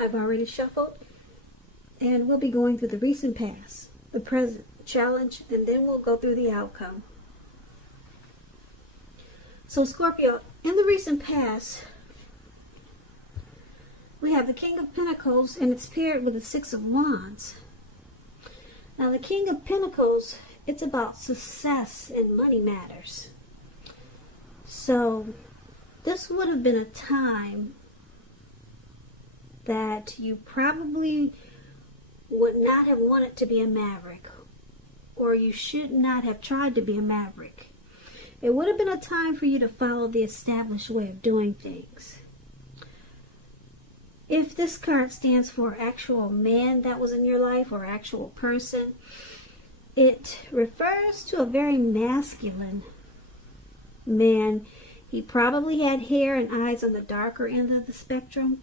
I've already shuffled, and we'll be going through the recent past, the present, challenge, and then we'll go through the outcome. So Scorpio, in the recent past, we have the King of Pentacles, and it's paired with the Six of Wands. Now the King of Pentacles, it's about success and money matters. So this would have been a time that you probably would not have wanted to be a maverick, or you should not have tried to be a maverick. It would have been a time for you to follow the established way of doing things. If this card stands for actual man that was in your life or actual person, it refers to a very masculine man. He probably had hair and eyes on the darker end of the spectrum.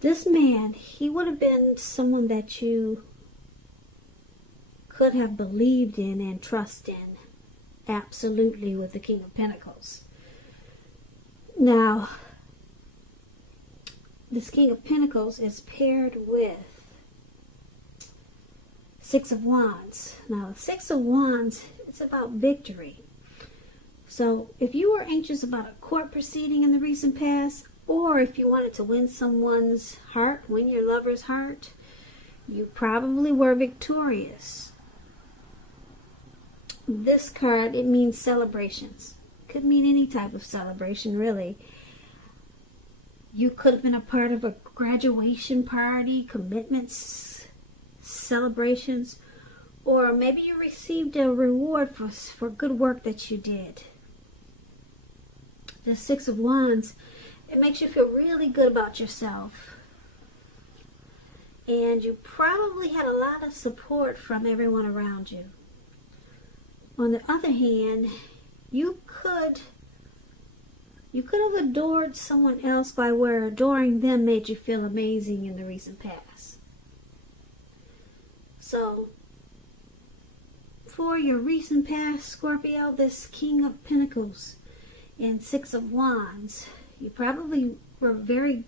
This man, he would have been someone that you could have believed in and trusted in. Absolutely, with the King of Pentacles. Now, this King of Pentacles is paired with Six of Wands. Now, the Six of Wands, it's about victory. So, if you were anxious about a court proceeding in the recent past, or if you wanted to win someone's heart, win your lover's heart, you probably were victorious. This card, it means celebrations. Could mean any type of celebration, really. You could have been a part of a graduation party, commitments, celebrations, or maybe you received a reward for good work that you did. The Six of Wands, it makes you feel really good about yourself. And you probably had a lot of support from everyone around you. On the other hand, you could have adored someone else by where adoring them made you feel amazing in the recent past. So, for your recent past, Scorpio, this King of Pentacles and Six of Wands, you probably were very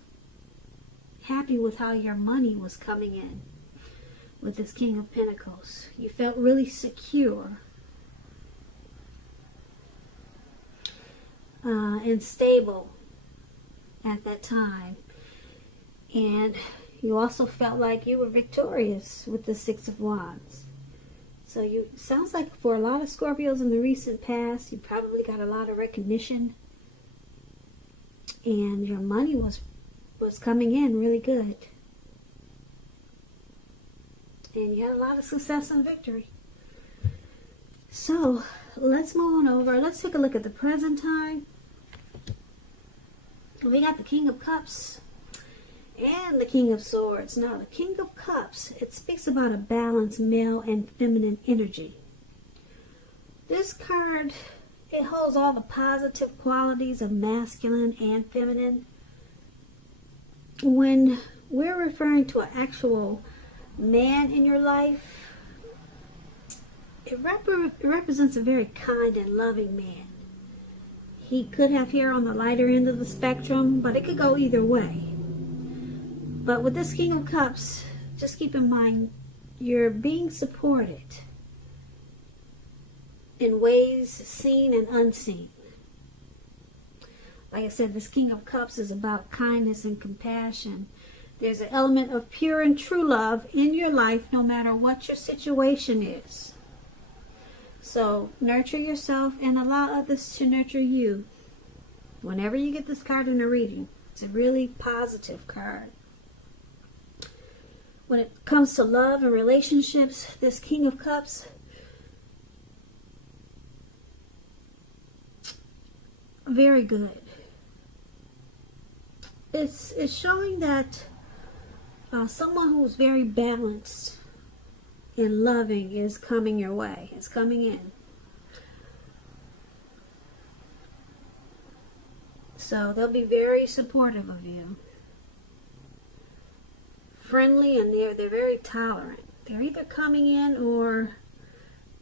happy with how your money was coming in with this King of Pentacles. You felt really secure and stable at that time. And you also felt like you were victorious with the Six of Wands. So sounds like for a lot of Scorpios in the recent past, you probably got a lot of recognition. And your money was coming in really good. And you had a lot of success and victory. So, let's move on over. Let's take a look at the present time. We got the King of Cups and the King of Swords. Now, the King of Cups, it speaks about a balanced male and feminine energy. This card, it holds all the positive qualities of masculine and feminine. When we're referring to an actual man in your life, it represents a very kind and loving man. He could have hair on the lighter end of the spectrum, but it could go either way. But with this King of Cups, just keep in mind, you're being supported in ways seen and unseen. Like I said, this King of Cups is about kindness and compassion. There's an element of pure and true love in your life, no matter what your situation is. So nurture yourself and allow others to nurture you. Whenever you get this card in a reading, it's a really positive card. When it comes to love and relationships, this King of Cups, very good. It's showing that someone who's very balanced and loving is coming your way. It's coming in. So they'll be very supportive of you. Friendly, and they're very tolerant. They're either coming in, or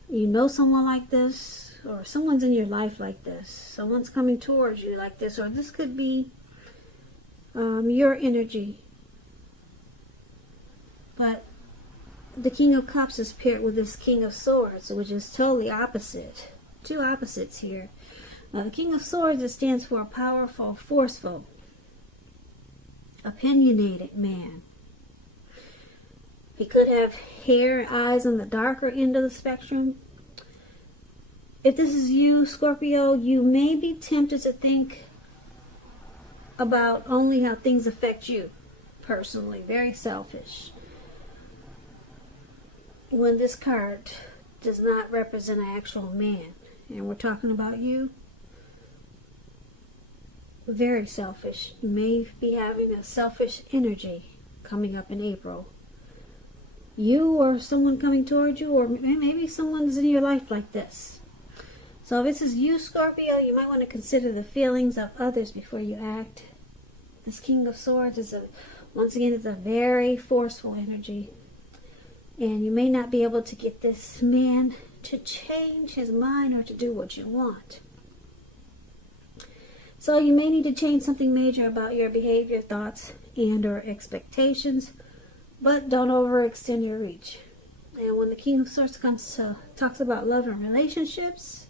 you know someone like this, or someone's in your life like this. Someone's coming towards you like this, or this could be your energy. But the King of Cups is paired with this King of Swords, which is totally opposite. Two opposites here. Now, the King of Swords, it stands for a powerful, forceful, opinionated man. He could have hair and eyes on the darker end of the spectrum. If this is you, Scorpio, you may be tempted to think about only how things affect you personally. Very selfish. When this card does not represent an actual man, and we're talking about you, very selfish. You may be having a selfish energy coming up in April. You or someone coming towards you, or maybe someone's in your life like this. So if this is you, Scorpio, you might want to consider the feelings of others before you act. This King of Swords is once again, it's a very forceful energy. And you may not be able to get this man to change his mind or to do what you want. So you may need to change something major about your behavior, thoughts, and or expectations. But don't overextend your reach. And when the King of Swords talks about love and relationships,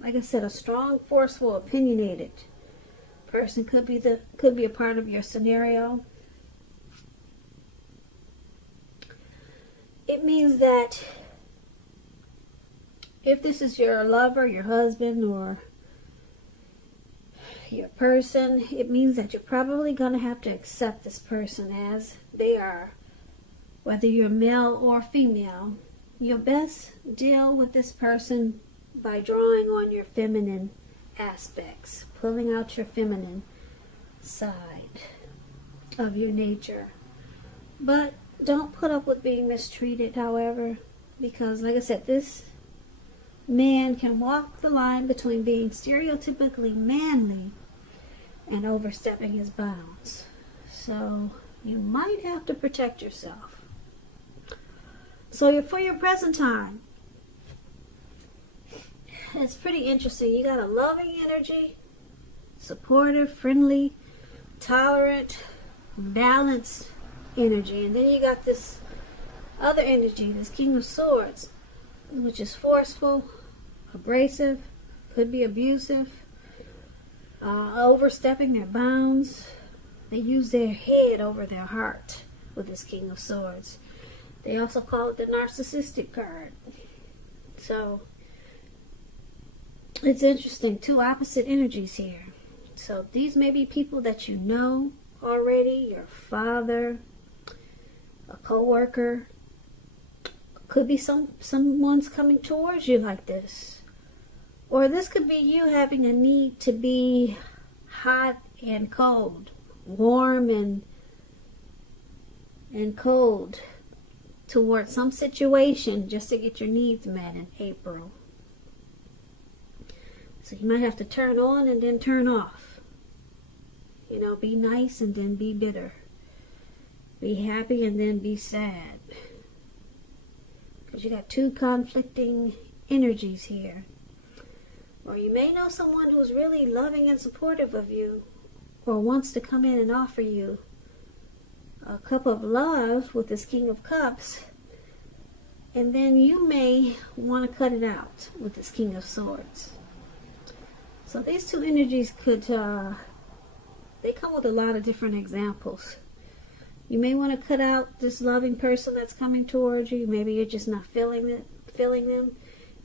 like I said, a strong, forceful, opinionated person could be a part of your scenario. It means that if this is your lover, your husband, or your person, it means that you're probably going to have to accept this person as they are. Whether you're male or female, you'll best deal with this person by drawing on your feminine aspects, pulling out your feminine side of your nature. But don't put up with being mistreated, however, because like I said, this man can walk the line between being stereotypically manly and overstepping his bounds. So you might have to protect yourself. So for your present time, it's pretty interesting. You got a loving energy, supportive, friendly, tolerant, balanced energy. And then you got this other energy, this King of Swords, which is forceful, abrasive, could be abusive, overstepping their bounds. They use their head over their heart with this King of Swords. They also call it the narcissistic card. So it's interesting, two opposite energies here. So these may be people that you know already, your father, a co-worker. Could be someone's coming towards you like this. Or this could be you having a need to be hot and cold, warm and cold towards some situation just to get your needs met in April. So you might have to turn on and then turn off. You know, be nice and then be bitter. Be happy and then be sad. Because you got two conflicting energies here. Or you may know someone who's really loving and supportive of you, or wants to come in and offer you a cup of love with this King of Cups, and then you may want to cut it out with this King of Swords. So these two energies could, they come with a lot of different examples. You may want to cut out this loving person that's coming towards you. Maybe you're just not feeling them,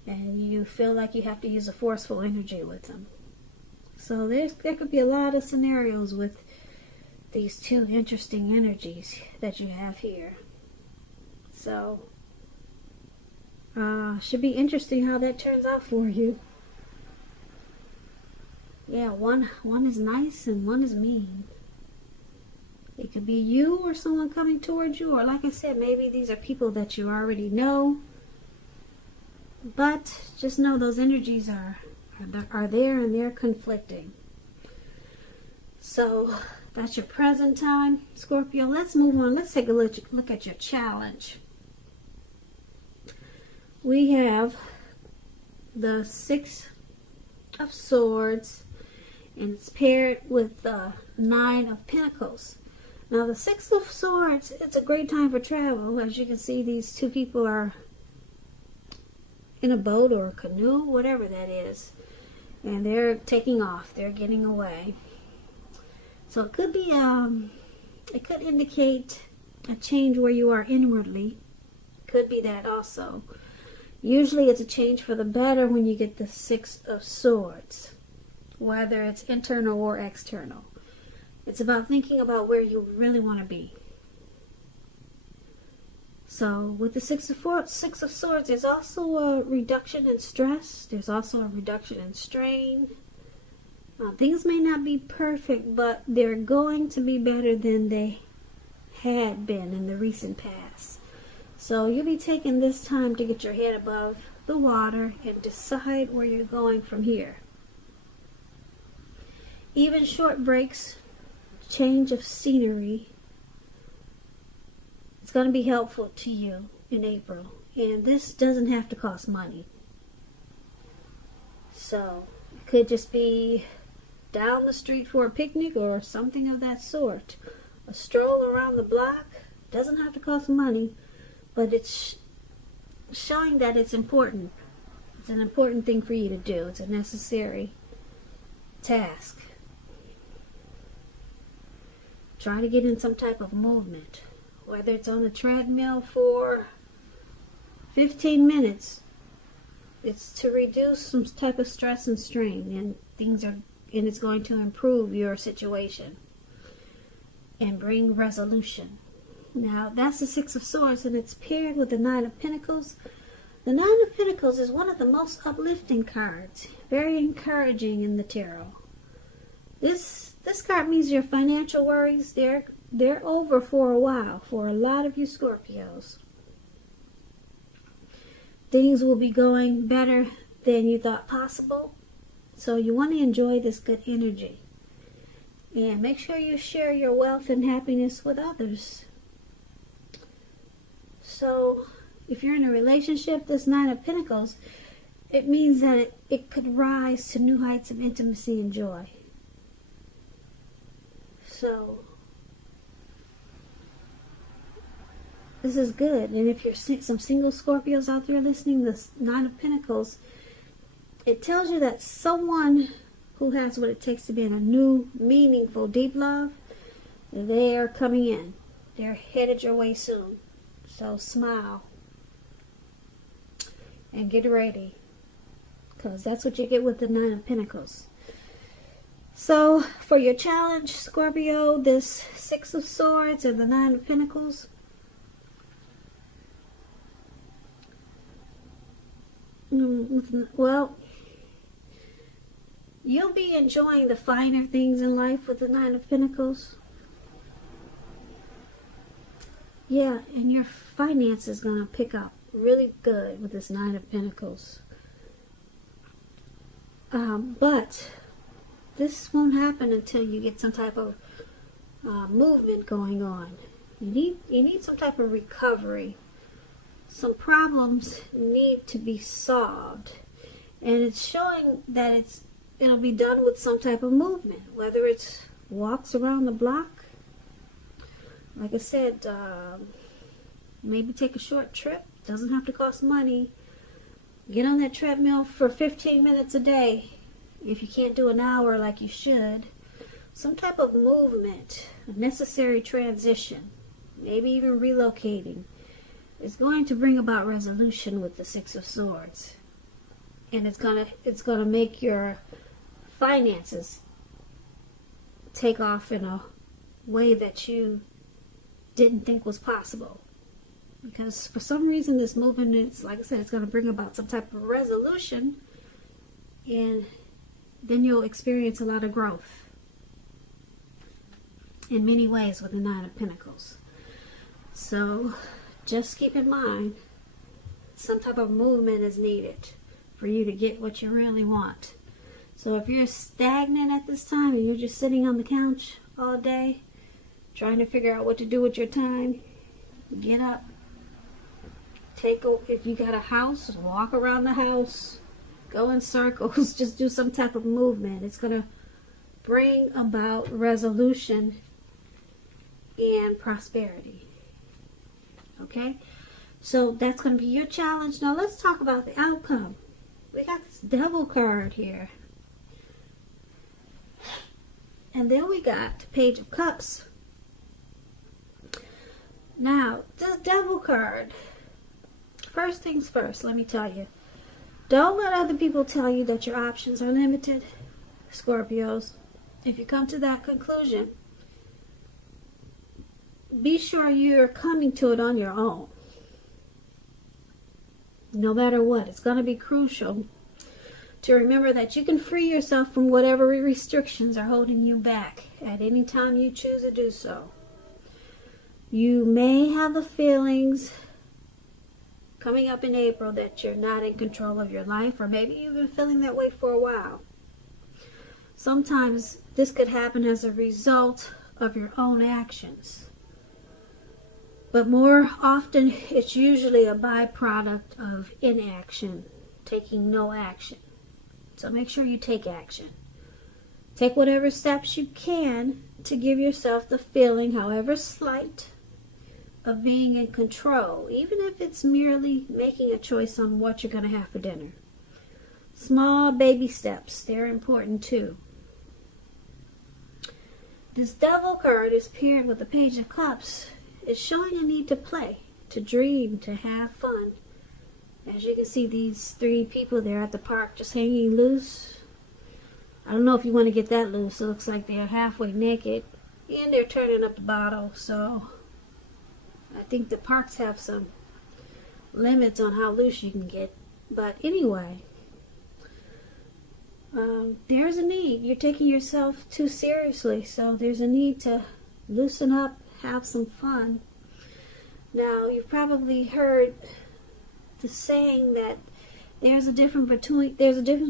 and you feel like you have to use a forceful energy with them. So there could be a lot of scenarios with these two interesting energies that you have here. So should be interesting how that turns out for you. Yeah, one is nice and one is mean. It could be you or someone coming towards you, or like I said, maybe these are people that you already know. But just know those energies are there and they're conflicting. So that's your present time, Scorpio. Let's move on. Let's take a look at your challenge. We have the Six of Swords, and it's paired with the Nine of Pentacles. Now the Six of Swords, it's a great time for travel. As you can see, these two people are in a boat or a canoe, whatever that is, and they're taking off. They're getting away. So it could be, it could indicate a change where you are inwardly. Could be that also. Usually it's a change for the better when you get the Six of Swords, whether it's internal or external. It's about thinking about where you really want to be. So with the Six of Swords, there's also a reduction in stress. There's also a reduction in strain. Things may not be perfect, but they're going to be better than they had been in the recent past. So you'll be taking this time to get your head above the water and decide where you're going from here. Even short breaks, change of scenery, it's going to be helpful to you in April. And this doesn't have to cost money. So it could just be down the street for a picnic or something of that sort. A stroll around the block doesn't have to cost money, but it's showing that it's important. It's an important thing for you to do. It's a necessary task. Try to get in some type of movement, whether it's on a treadmill for 15 minutes. It's to reduce some type of stress and strain, and it's going to improve your situation and bring resolution. Now, that's the Six of Swords, and it's paired with the Nine of Pentacles. The Nine of Pentacles is one of the most uplifting cards, very encouraging in the tarot. This card means your financial worries, they're over for a while for a lot of you Scorpios. Things will be going better than you thought possible. So you want to enjoy this good energy. And make sure you share your wealth and happiness with others. So if you're in a relationship, this Nine of Pentacles, it means that it could rise to new heights of intimacy and joy. So this is good. And if you're some single Scorpios out there listening, this Nine of Pentacles, it tells you that someone who has what it takes to be in a new, meaningful, deep love, they are coming in. They're headed your way soon. So smile and get ready, because that's what you get with the Nine of Pentacles. So for your challenge, Scorpio, this Six of Swords and the Nine of Pentacles, well, you'll be enjoying the finer things in life with the Nine of Pentacles. Yeah, and your finance is going to pick up really good with this Nine of Pentacles. But this won't happen until you get some type of movement going on. You need some type of recovery. Some problems need to be solved. And it's showing that it'll be done with some type of movement, whether it's walks around the block. Like I said, maybe take a short trip. Doesn't have to cost money. Get on that treadmill for 15 minutes a day. If you can't do an hour like you should. Some type of movement, a necessary transition, maybe even relocating, is going to bring about resolution with the Six of Swords. And it's gonna make your finances take off in a way that you didn't think was possible. Because for some reason this movement is, like I said, it's going to bring about some type of resolution, and then you'll experience a lot of growth in many ways with the Nine of Pentacles. So just keep in mind, some type of movement is needed for you to get what you really want. So if you're stagnant at this time and you're just sitting on the couch all day trying to figure out what to do with your time, get up. If you got a house, walk around the house. go in circles, just do some type of movement. It's going to bring about resolution and prosperity. Okay? So that's going to be your challenge. Now let's talk about the outcome. We got this Devil card here. And then we got the Page of Cups. Now, this Devil card, first things first, let me tell you. Don't let other people tell you that your options are limited, Scorpios. If you come to that conclusion, be sure you're coming to it on your own. No matter what, it's going to be crucial to remember that you can free yourself from whatever restrictions are holding you back at any time you choose to do so. You may have the feelings coming up in April that you're not in control of your life, or maybe you've been feeling that way for a while. Sometimes this could happen as a result of your own actions. But more often, it's usually a byproduct of inaction, taking no action. So make sure you take action. Take whatever steps you can to give yourself the feeling, however slight, of being in control, even if it's merely making a choice on what you're going to have for dinner. Small baby steps, they're important too. This Devil card is paired with the Page of Cups. It's showing a need to play, to dream, to have fun. As you can see, these three people there at the park just hanging loose. I don't know if you want to get that loose. It looks like they're halfway naked and they're turning up the bottle. So I think the parks have some limits on how loose you can get. But anyway, there's a need. You're taking yourself too seriously. So there's a need to loosen up, have some fun. Now, you've probably heard the saying that there's a difference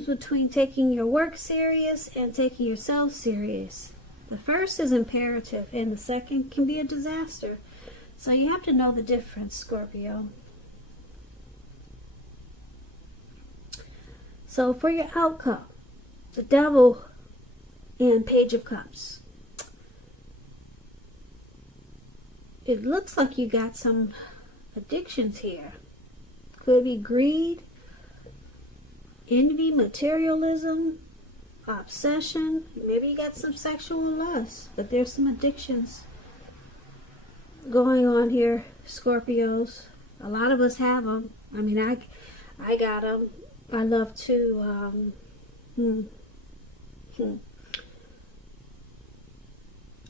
between taking your work serious and taking yourself serious. The first is imperative and the second can be a disaster. So you have to know the difference, Scorpio. So for your outcome, the Devil and Page of Cups. It looks like you got some addictions here. Could be greed, envy, materialism, obsession. Maybe you got some sexual lust, but there's some addictions going on here, Scorpios. A lot of us have them. I mean, I got them. I love to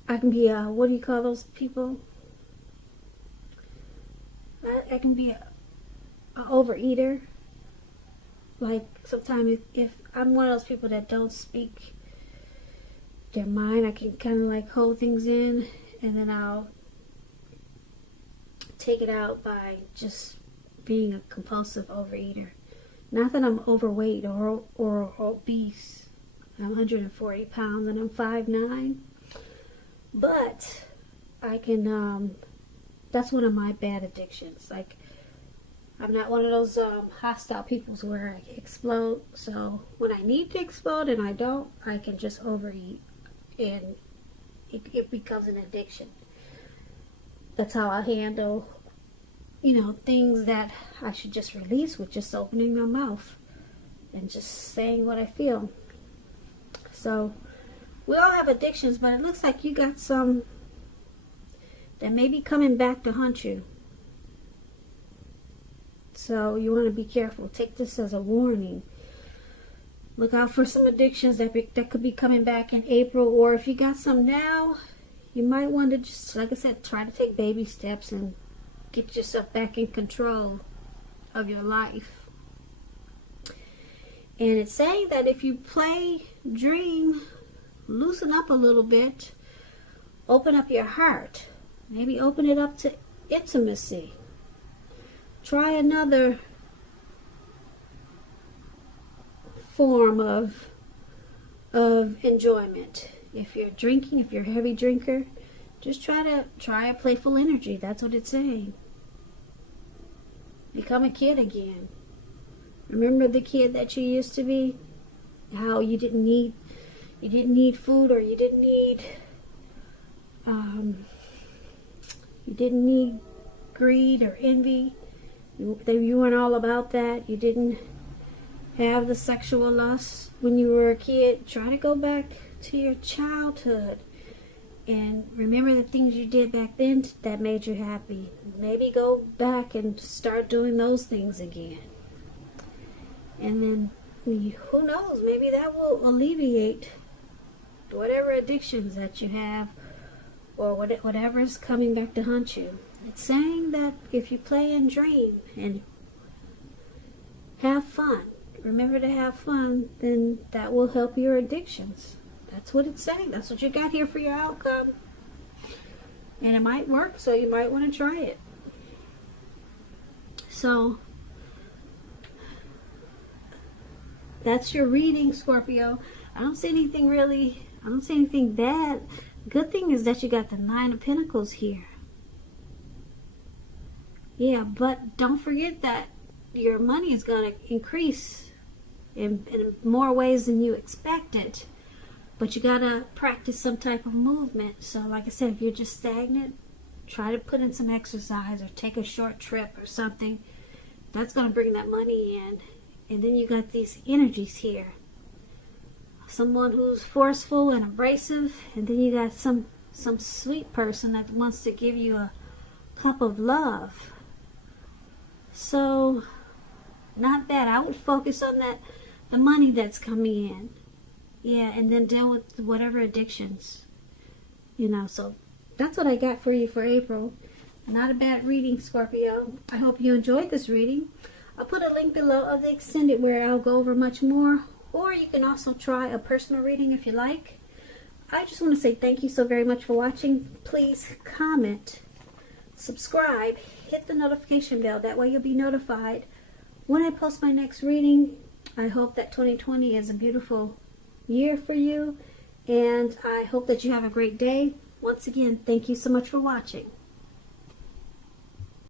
I can be a, what do you call those people? I can be a overeater. Like sometimes if I'm one of those people that don't speak their mind, I can kind of like hold things in and then I'll take it out by just being a compulsive overeater. Not that I'm overweight or obese. I'm 140 pounds and I'm 5'9". But I can, that's one of my bad addictions. Like, I'm not one of those hostile people where I explode. So when I need to explode and I don't, I can just overeat. And it becomes an addiction. That's how I handle, things that I should just release with just opening my mouth and just saying what I feel. So we all have addictions, but it looks like you got some that may be coming back to haunt you. So you want to be careful. Take this as a warning. Look out for some addictions that could be coming back in April. Or if you got some now, you might want to just, like I said, try to take baby steps and get yourself back in control of your life. And it's saying that if you play, dream, loosen up a little bit, open up your heart. Maybe open it up to intimacy. Try another form of enjoyment. If you're drinking, if you're a heavy drinker, just try a playful energy. That's what it's saying. Become a kid again. Remember the kid that you used to be? How you didn't need food, or you didn't need greed or envy. You weren't all about that. You didn't have the sexual lust when you were a kid. Try to go back to your childhood and remember the things you did back then that made you happy. Maybe go back and start doing those things again. And then, who knows, maybe that will alleviate whatever addictions that you have, or whatever is coming back to haunt you. It's saying that if you play and dream and have fun, remember to have fun, then that will help your addictions. That's what it's saying. That's what you got here for your outcome. And it might work, so you might want to try it. So, that's your reading, Scorpio. I don't see anything bad. Good thing is that you got the 9 of Pentacles here. Yeah, but don't forget that your money is going to increase in more ways than you expected. But you got to practice some type of movement. So like I said, if you're just stagnant, try to put in some exercise or take a short trip or something. That's going to bring that money in. And then you got these energies here. Someone who's forceful and abrasive. And then you got some sweet person that wants to give you a cup of love. So, not bad. I would focus on the money that's coming in. Yeah, and then deal with whatever addictions. So that's what I got for you for April. Not a bad reading, Scorpio. I hope you enjoyed this reading. I'll put a link below of the extended where I'll go over much more. Or you can also try a personal reading if you like. I just want to say thank you so very much for watching. Please comment, subscribe, hit the notification bell. That way you'll be notified when I post my next reading. I hope that 2020 is a beautiful year for you. And I hope that you have a great day. Once again, thank you so much for watching.